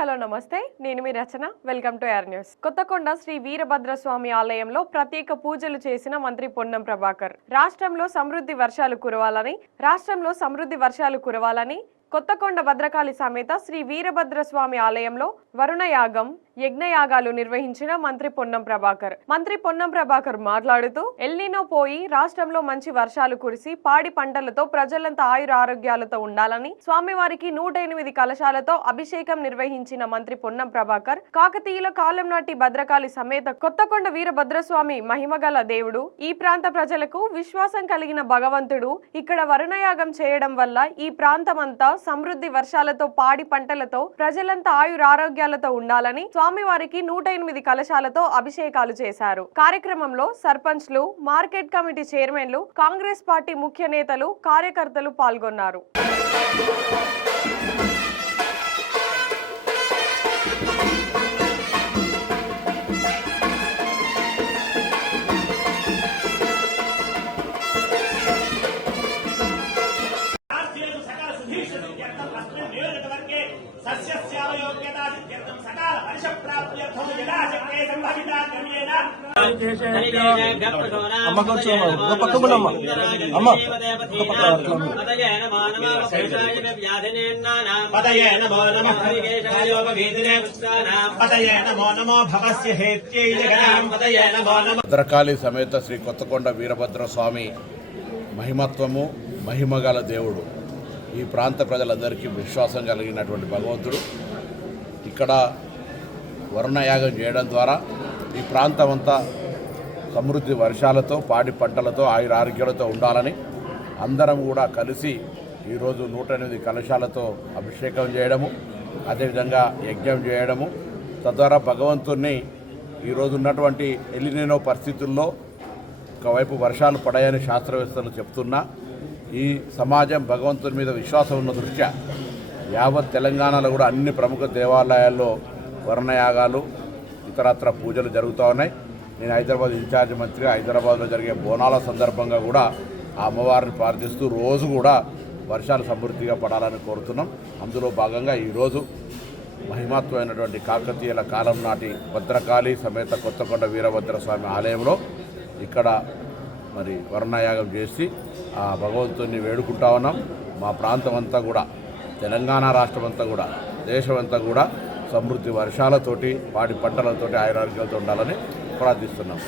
Hello నమస్తే నేను మీ Rachana welcome to air news. Kothakonda Sri Veerabhadraswamy ఆలయంలో ప్రత్యేక పూజలు చేసిన మంత్రి పొన్నం ప్రభాకర్ రాష్ట్రంలో సమృద్ధి వర్షాలు కురవాలని కొత్తకొండ భద్రకాళి సమేత శ్రీ వీరభద్రస్వామి ఆలయంలో వరుణయాగం యజ్ఞయాగాలు నిర్వహించిన మంత్రి పొన్నం ప్రభాకర్ మాట్లాడుతూ ఎల్నినో పోయి రాష్ట్రంలో మంచి వర్షాలు కురిసి పాడి పంటలతో ప్రజలంతా ఆయుర ఆరోగ్యాలతో ఉండాలని స్వామివారికి 108 కలశాలతో అభిషేకం నిర్వహించిన మంత్రి పొన్నం ప్రభాకర్ కాకతీయుల కాలం నాటి భద్రకాళి సమేత కొత్తకొండ వీరభద్రస్వామి మహిమగల దేవుడు, ఈ ప్రాంత ప్రజలకు విశ్వాసం కలిగిన భగవంతుడు, ఇక్కడ వరుణయాగం చేయడం వల్ల ఈ ప్రాంతమంతా సమృద్ధి వర్షాలతో పాడి పంటలతో ప్రజలంతా ఆయుర ఆరోగ్యాలతో ఉండాలని స్వామివారికి 108 కలశాలతో అభిషేకాలు చేశారు. కార్యక్రమంలో సర్పంచ్లు, మార్కెట్ కమిటీ చైర్మన్లు, కాంగ్రెస్ పార్టీ ముఖ్య నేతలు, కార్యకర్తలు పాల్గొన్నారు. భద్రకాళి సమేత శ్రీ కొత్తకొండ వీరభద్ర స్వామి మహిమత్వము, మహిమగల దేవుడు, ఈ ప్రాంత ప్రజలందరికీ విశ్వాసం కలిగినటువంటి భగవంతుడు. ఇక్కడ వరుణయాగం చేయడం ద్వారా ఈ ప్రాంతం అంతా సమృద్ధి వర్షాలతో పాడి పంటలతో ఆయుర ఆరోగ్యాలతో ఉండాలని అందరం కూడా కలిసి ఈరోజు 108 కలశాలతో అభిషేకం చేయడము, అదేవిధంగా యజ్ఞం చేయడము, తద్వారా భగవంతుణ్ణి ఈరోజు ఉన్నటువంటి ఎల్నినో పరిస్థితుల్లో ఒకవైపు వర్షాలు పడాయని శాస్త్రవేత్తలు చెప్తున్నా ఈ సమాజం భగవంతుని మీద విశ్వాసం ఉన్న దృష్ట్యా యావత్ తెలంగాణలో కూడా అన్ని ప్రముఖ దేవాలయాల్లో వర్ణయాగాలు ఇతరత్ర పూజలు జరుగుతూ ఉన్నాయి. నేను హైదరాబాద్ ఇన్ఛార్జ్ మంత్రి, హైదరాబాద్లో జరిగే బోనాల సందర్భంగా కూడా ఆ అమ్మవారిని ప్రార్థిస్తూ రోజు కూడా వర్షాలు సమృద్ధిగా పడాలని కోరుతున్నాం. అందులో భాగంగా ఈరోజు మహిమత్వమైనటువంటి కాకతీయుల కాలం నాటి భద్రకాళి సమేత కొత్తకొండ వీరభద్రస్వామి ఆలయంలో ఇక్కడ మరి వర్ణయాగం చేసి ఆ భగవంతుని వేడుకుంటా ఉన్నాం. మా ప్రాంతం అంతా కూడా, తెలంగాణ రాష్ట్రం అంతా కూడా, దేశమంతా కూడా సమృద్ధి వర్షాలతోటి పాడి పంటలతోటి ఆయురారోగ్యాలతో ఉండాలని ప్రార్థిస్తున్నాం.